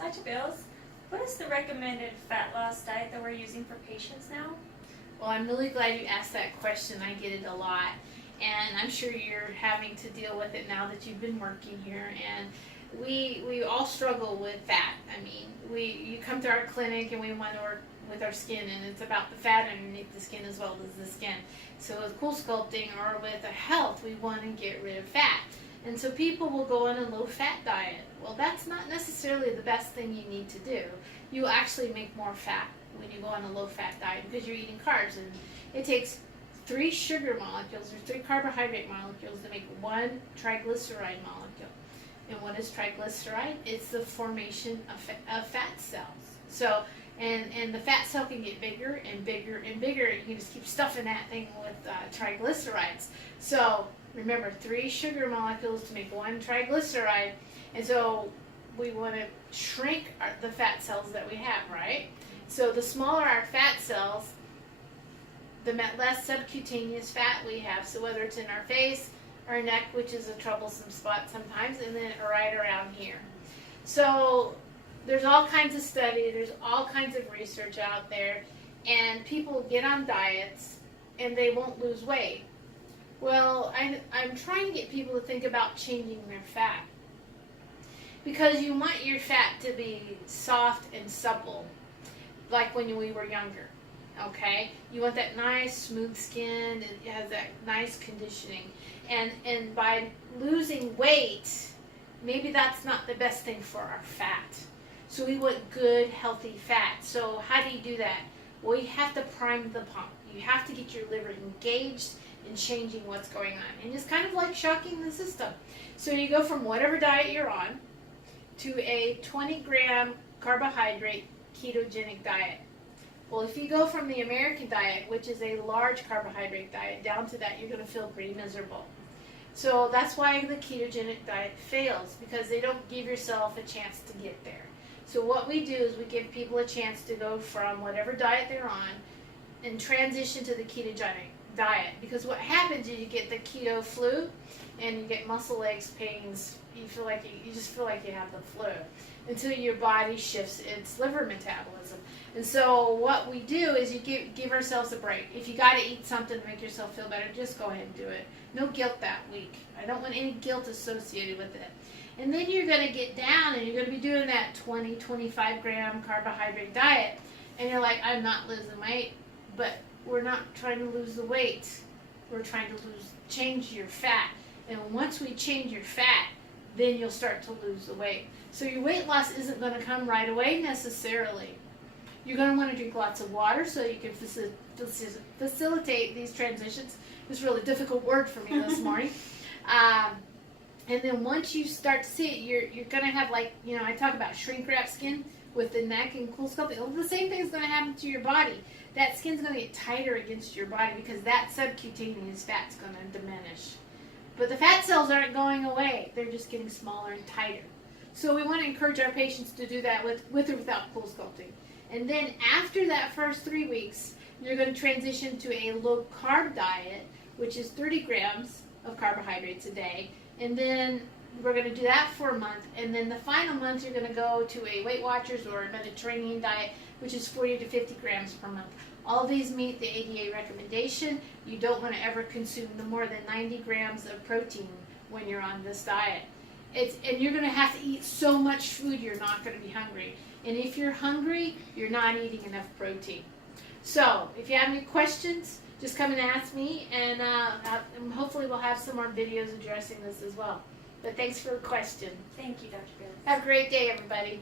Dr. Bills, what is the recommended fat loss diet that we're using for patients now? Well, I'm really glad you asked that question. I get it a lot, and I'm sure you're having to deal with it now that you've been working here. And we all struggle with fat. I mean, you come to our clinic and we want to work with our skin, and it's about the fat underneath the skin as well as the skin. So with CoolSculpting or with a health, we want to get rid of fat. And so people will go on a low-fat diet. Well, that's not necessarily the best thing you need to do. You actually make more fat when you go on a low-fat diet because you're eating carbs. And it takes 3 sugar molecules or 3 carbohydrate molecules to make 1 triglyceride molecule. And what is triglyceride? It's the formation of fat cells. So, and the fat cell can get bigger and bigger and bigger. You can just keep stuffing that thing with triglycerides. So remember, 3 sugar molecules to make 1 triglyceride. And so we want to shrink the fat cells that we have, right? So the smaller our fat cells, the less subcutaneous fat we have. So whether it's in our face, our neck, which is a troublesome spot sometimes, and then right around here. So there's all kinds of study, there's all kinds of research out there, and people get on diets and they won't lose weight. Well, I'm trying to get people to think about changing their fat, because you want your fat to be soft and supple, like when we were younger, okay? You want that nice, smooth skin, it has that nice conditioning. And by losing weight, maybe that's not the best thing for our fat. So we want good, healthy fat. So how do you do that? Well, you have to prime the pump. You have to get your liver engaged in changing what's going on. And it's kind of like shocking the system. So you go from whatever diet you're on to a 20-gram carbohydrate ketogenic diet. Well, if you go from the American diet, which is a large carbohydrate diet, down to that, you're going to feel pretty miserable. So that's why the ketogenic diet fails, because they don't give yourself a chance to get there. So what we do is we give people a chance to go from whatever diet they're on and transition to the ketogenic diet. Because what happens is you get the keto flu and you get muscle aches, pains. You feel like you just feel like you have the flu until your body shifts its liver metabolism. And so what we do is you give ourselves a break. If you got to eat something to make yourself feel better, just go ahead and do it. No guilt that week. I don't want any guilt associated with it. And then you're going to get down and you're going to be doing that 20, 25 gram carbohydrate diet. And you're like, I'm not losing weight, but we're not trying to lose the weight. We're trying to change your fat. And once we change your fat, then you'll start to lose the weight. So your weight loss isn't going to come right away necessarily. You're going to want to drink lots of water so you can facilitate these transitions. It's a really difficult word for me this morning. And then once you start to see it, you're going to have, like, you know, I talk about shrink wrap skin with the neck and CoolSculpting. The same thing is going to happen to your body. That skin's going to get tighter against your body because that subcutaneous fat's going to diminish. But the fat cells aren't going away. They're just getting smaller and tighter. So we want to encourage our patients to do that with or without CoolSculpting. And then after that first 3 weeks, you're going to transition to a low-carb diet, which is 30 grams of carbohydrates a day. And then we're going to do that for a month. And then the final month, you're going to go to a Weight Watchers or a Mediterranean diet, which is 40 to 50 grams per month. All these meet the ADA recommendation. You don't want to ever consume more than 90 grams of protein when you're on this diet. And you're going to have to eat so much food you're not going to be hungry. And if you're hungry, you're not eating enough protein. So if you have any questions, just come and ask me, and hopefully we'll have some more videos addressing this as well. But thanks for the question. Thank you, Dr. Bills. Have a great day, everybody.